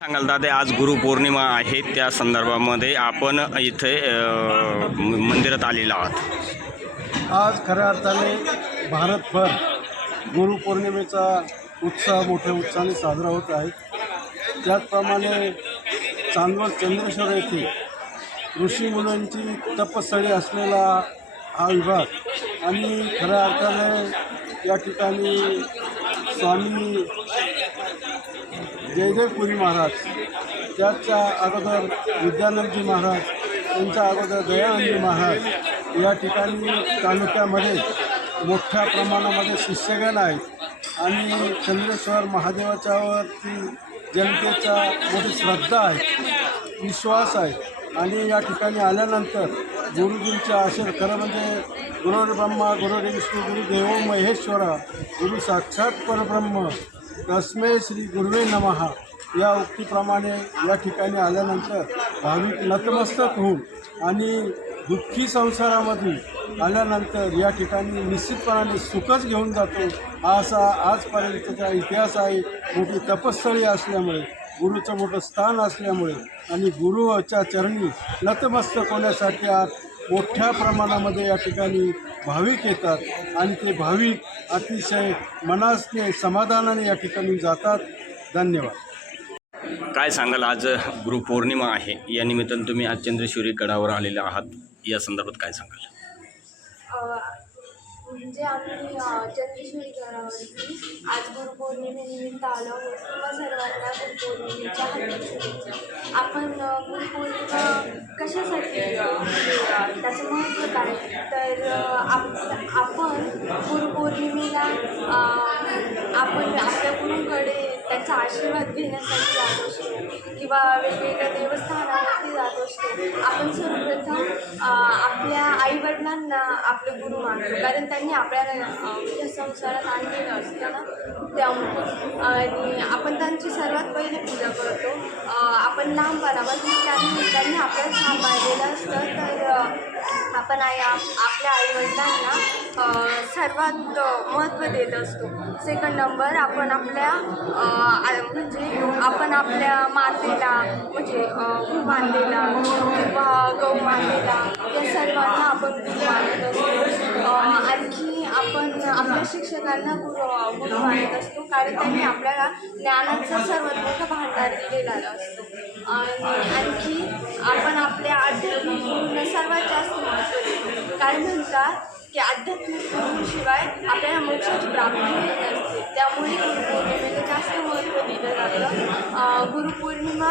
सांगाल दादा आज गुरुपौर्णिमा आहे त्या संदर्भामध्ये आपण इथे मंदिरात आलेलो आहात. आज खऱ्या अर्थाने भारतभर गुरुपौर्णिमेचा उत्साह मोठ्या उत्साहाने साजरा होत आहे. त्याचप्रमाणे चांदवड चंद्रेश्वर येथे ऋषीमुलांची तपस्थळी असलेला हा विभाग आणि खऱ्या अर्थाने या ठिकाणी स्वामी जयदेवपुरी महाराज त्याच्या अगोदर विद्यानंदजी महाराज त्यांच्या अगोदर दयानंदजी महाराज या ठिकाणी तालुक्यामध्ये मोठ्या प्रमाणामध्ये शिष्यगण आहेत आणि चंद्रेश्वर महादेवाच्यावरती जनतेचा मोठी श्रद्धा आहे विश्वास आहे. आणि या ठिकाणी आल्यानंतर गुरुजींचे आशीर्वाद खरं म्हणजे गुरुर् ब्रह्मा गुरुदेव महेश्वरा गुरु साक्षात परब्रह्म. तस्मे श्री गुरुवे नमहा या उक्तीप्रमाणे या ठिकाणी आल्यानंतर भाविक नतमस्तक होऊन आणि दुःखी संसारामधून आल्यानंतर या ठिकाणी निश्चितपणाने सुखच घेऊन जातो हा असा आजपर्यंतचा इतिहास आहे. मोठी तपस्थळी असल्यामुळे गुरुचं मोठं स्थान असल्यामुळे आणि गुरुच्या चरणी नतमस्तक होण्यासाठी आज मोठ्या प्रमाणामध्ये या ठिकाणी भाविक येतात आणि ते भाविक अतिशय मनासने समाधानाने या ठिकाणी जातात. धन्यवाद. काय सांगाल? आज गुरुपौर्णिमा आहे. या निमित्तानं तुम्ही आज चंद्रेश्वरी गडावर आलेले आहात. या संदर्भात काय सांगाल? अ, म्हणजे आम्ही चंद्रेश्वरी गडावरती आज गुरुपौर्णिमेनिमित्त आलो आहोत. सर्वांना गुरुपौर्णिमेच्या हार्दिक शुभेच्छा. आपण गुरुपौर्णिमा कशासाठी? त्याचं महत्त्व काय तर आप आपण गुरुपौर्णिमेला आपण आपल्या गुरुकडे त्यांचा आशीर्वाद घेण्यासाठी जात असतो किंवा वेगवेगळ्या देवस्थानावरती जात असतो. आपण सर्वप्रथम आपल्या आईवडिलांना आपले गुरु मानतो. कारण त्यांनी आपल्याला या संसारात आणलेलं असतं ना त्यामुळे. आणि आपण त्यांची सर्वात पहिले पूजा करतो. अ, आपण लहानपणापासून त्यांनी त्यांनी आपल्याला सांभाळलेलं असतं. तर आपण आई आप- आपल्या आईवडिलांना सर्वात महत्त्व देत असतो. सेकंड नंबर आपण आपल्या म्हणजे आपण आपल्या मातेला म्हणजे अ, गु मातेला किंवा गौ मातेला या सर्वांना आपण गुरु मानत असतो. आणखी आपण आपल्या शिक्षकांना गुरु गुरु मानत असतो. कारण त्यांनी आपल्याला ज्ञानाचा सर्वात मोठा भांडार दिलेला असतो. आणि आणखी आपण आपल्या सर्वात जास्त महत्त्व काय कारण म्हणतात की आध्यात्मिक गुरुशिवाय आपल्याला मोक्षाची प्राप्ती होत असते त्यामुळे गुरुपौर्णिमेला जास्त महत्त्व दिलं जातं. गुरुपौर्णिमा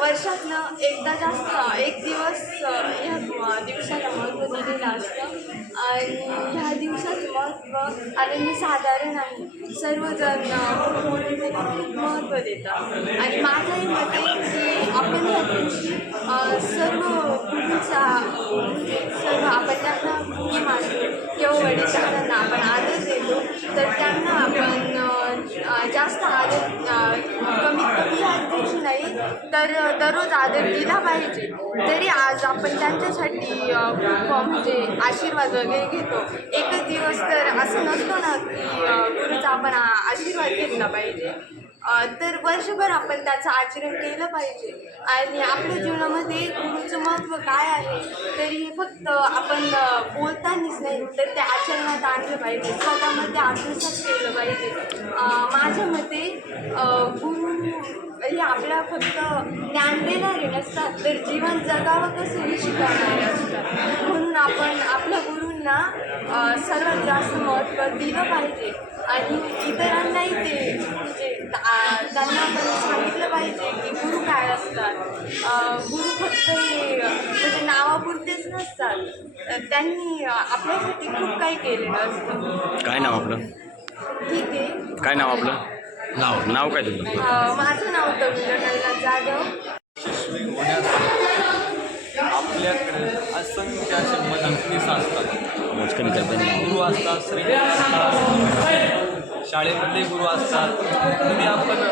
वर्षातनं एकदा जास्त एक दिवस ह्या दिवसाला महत्त्व दिलेलं असतं. आणि ह्या दिवसाचं महत्त्व अनन्यसाधारण आहे. सर्वजण अं, खूप महत्त्व देतात. आणि माझंही मत आहे की आपण या दिवशी सर्व गुरूंचा म्हणजे सर्व आपण त्यांना गुरु मानतो किंवा वडीलधाऱ्यांना आपण आदर देतो तर त्यांना आपण जास्त आदर तर दररोज आदर दिला पाहिजे. जरी आज आपण त्यांच्यासाठी म्हणजे आशीर्वाद वगैरे घेतो एकच दिवस तर असं नसतो ना की गुरुचा आपण आशीर्वाद घेतला पाहिजे. तर वर्षभर आपण त्याचं आचरण केलं पाहिजे. आणि आपल्या जीवनामध्ये गुरुचं महत्त्व काय आहे तरी हे फक्त आपण बोलतानीच नाही तर ते आचरणात आणलं पाहिजे. स्वतःमध्ये आत्मसात केलं पाहिजे. माझ्या मते गुरु हे आपल्या फक्त ज्ञान देणारे नसतात तर जीवन जगावं कसं हे शिकवणारे असतात. म्हणून आपण आपल्या गुरूंना सर्वात जास्त महत्त्व दिलं पाहिजे. तर त्यांनी आपल्यासाठी खूप काही केलेलं असतं. काय नाव आपलं? ठीक आहे काय नाव आपलं? नाव नाव काय तुझं माझं नाव तरुण जाधव. यशस्वी आपल्याकडे असंख्य असे मदतनीस असतात. मोजकमी करताना गुरु असतात श्री शाळेमधले गुरु असतात. तुम्ही आपण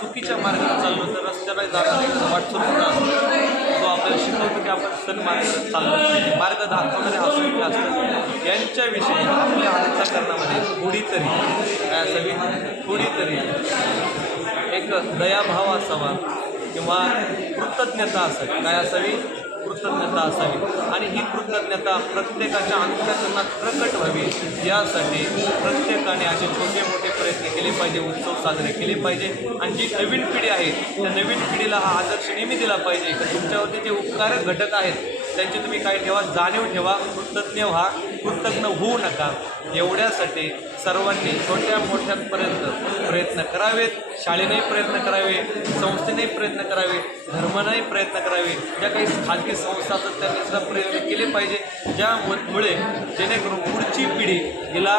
चुकीच्या मार्गाने चाललो तर रस्त्याला जाणारा आपल्याला शिकवतो की आपण सन्मार्गाने चाललो मार्ग दाखवणारे असंख्य असतात यांच्याविषयी आपल्या अंतकरणामध्ये थोडी तरी काय असावी थोडी तरी एक दयाभाव असावा किंवा कृतज्ञता असावी. काय असावी? कृतज्ञता असावी. आणि ही कृतज्ञता प्रत्येकाच्या अंतकरणात प्रकट व्हावी. यासाठी प्रत्येकाने असे छोटे मोठे प्रयत्न केले पाहिजे उत्सव साजरे केले पाहिजे. आणि जी नवीन पिढी आहे त्या नवीन पिढीला हा आदर्श नेहमी दिला पाहिजे. की तुमच्यावरती जे उपकारक घटक आहेत त्यांची तुम्ही काय ठेवा जाणीव ठेवा. कृतज्ञ व्हा. कृतज्ञ होऊ नका. एवढ्यासाठी सर्वांनी छोट्या मोठ्यांपर्यंत प्रयत्न करावेत शाळेनेही प्रयत्न करावे संस्थेनेही प्रयत्न करावे धर्मानेही प्रयत्न करावे. ज्या काही खाजगी संस्था असतात त्यांनी सुद्धा प्रयत्न केले पाहिजे. ज्यामुळे जेणेकरून पुढची पिढी हिला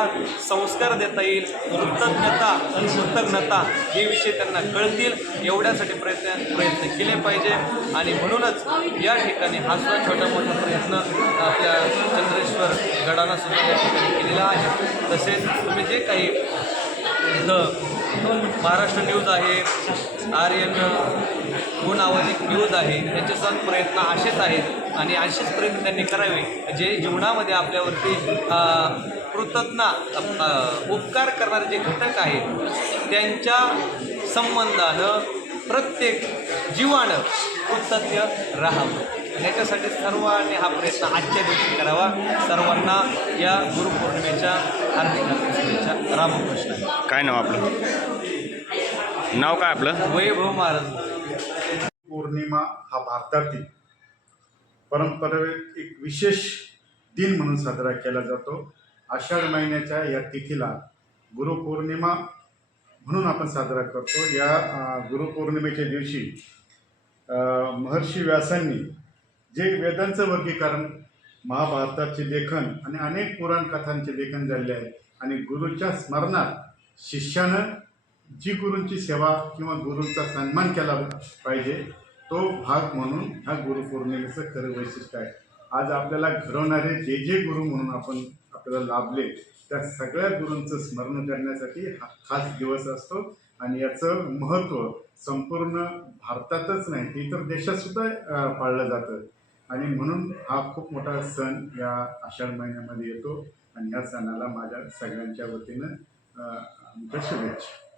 संस्कार देता येईल कृतज्ञता आणि कृतज्ञता हे विषय त्यांना कळतील. एवढ्यासाठी प्रयत्न प्रयत्न केले पाहिजे. आणि म्हणूनच या ठिकाणी हा सुद्धा छोटा मोठा प्रयत्न आपल्या चंद्रेश्वर गडाना सुद्धा या ठिकाणी केलेला आहे. तसेच तुम्ही जे काही महाराष्ट्र न्यूज आहे आर्यन गुण आवाज एक न्यूज आहे त्यांचे सण प्रयत्न असेच आहेत आणि असेच प्रयत्न त्यांनी करावे जे जीवनामध्ये आपल्यावरती अ, कृतज्ञ उपकार करणारे जे घटक आहेत त्यांच्या संबंधानं प्रत्येक जीवानं कृतज्ञ राहावं. याच्यासाठी सर्वांनी हा प्रयत्न आजच्या दिवशी करावा. सर्वांना या गुरुपौर्णिमेच्या हार्दिक शुभेच्छा रामकृष्ण. काय नाव आपलं? नाव काय आपलं? वैभव महाराज. पौर्णिमा हा भारतातील परंपरेत एक विशेष दिन म्हणून साजरा केला जातो. आषाढ महिन्याच्या या तिथीला गुरुपौर्णिमा म्हणून आपण साजरा करतो. या गुरुपौर्णिमेच्या दिवशी अ, महर्षी व्यासांनी जे वेदांचं वर्गीकरण महाभारताचे लेखन आणि अनेक पुराण कथांचे लेखन झाले आहे आणि गुरुच्या स्मरणात शिष्यानं जी गुरूंची सेवा किंवा गुरूंचा सन्मान केला पाहिजे तो भाग म्हणून ह्या गुरुपौर्णिमेचं खरं वैशिष्ट्य आहे. आज आपल्याला घडवणारे जे जे गुरु म्हणून आपण आपल्याला लाभले त्या सगळ्या गुरूंचं स्मरण करण्यासाठी हा खास दिवस असतो. आणि याचं महत्त्व संपूर्ण भारतातच नाही इतर देशातसुद्धा पाळलं जातं. आणि म्हणून हा खूप मोठा सण या आषाढ महिन्यामध्ये येतो. आणि ह्या सणाला माझ्या सगळ्यांच्या वतीनं आमच्या शुभेच्छा.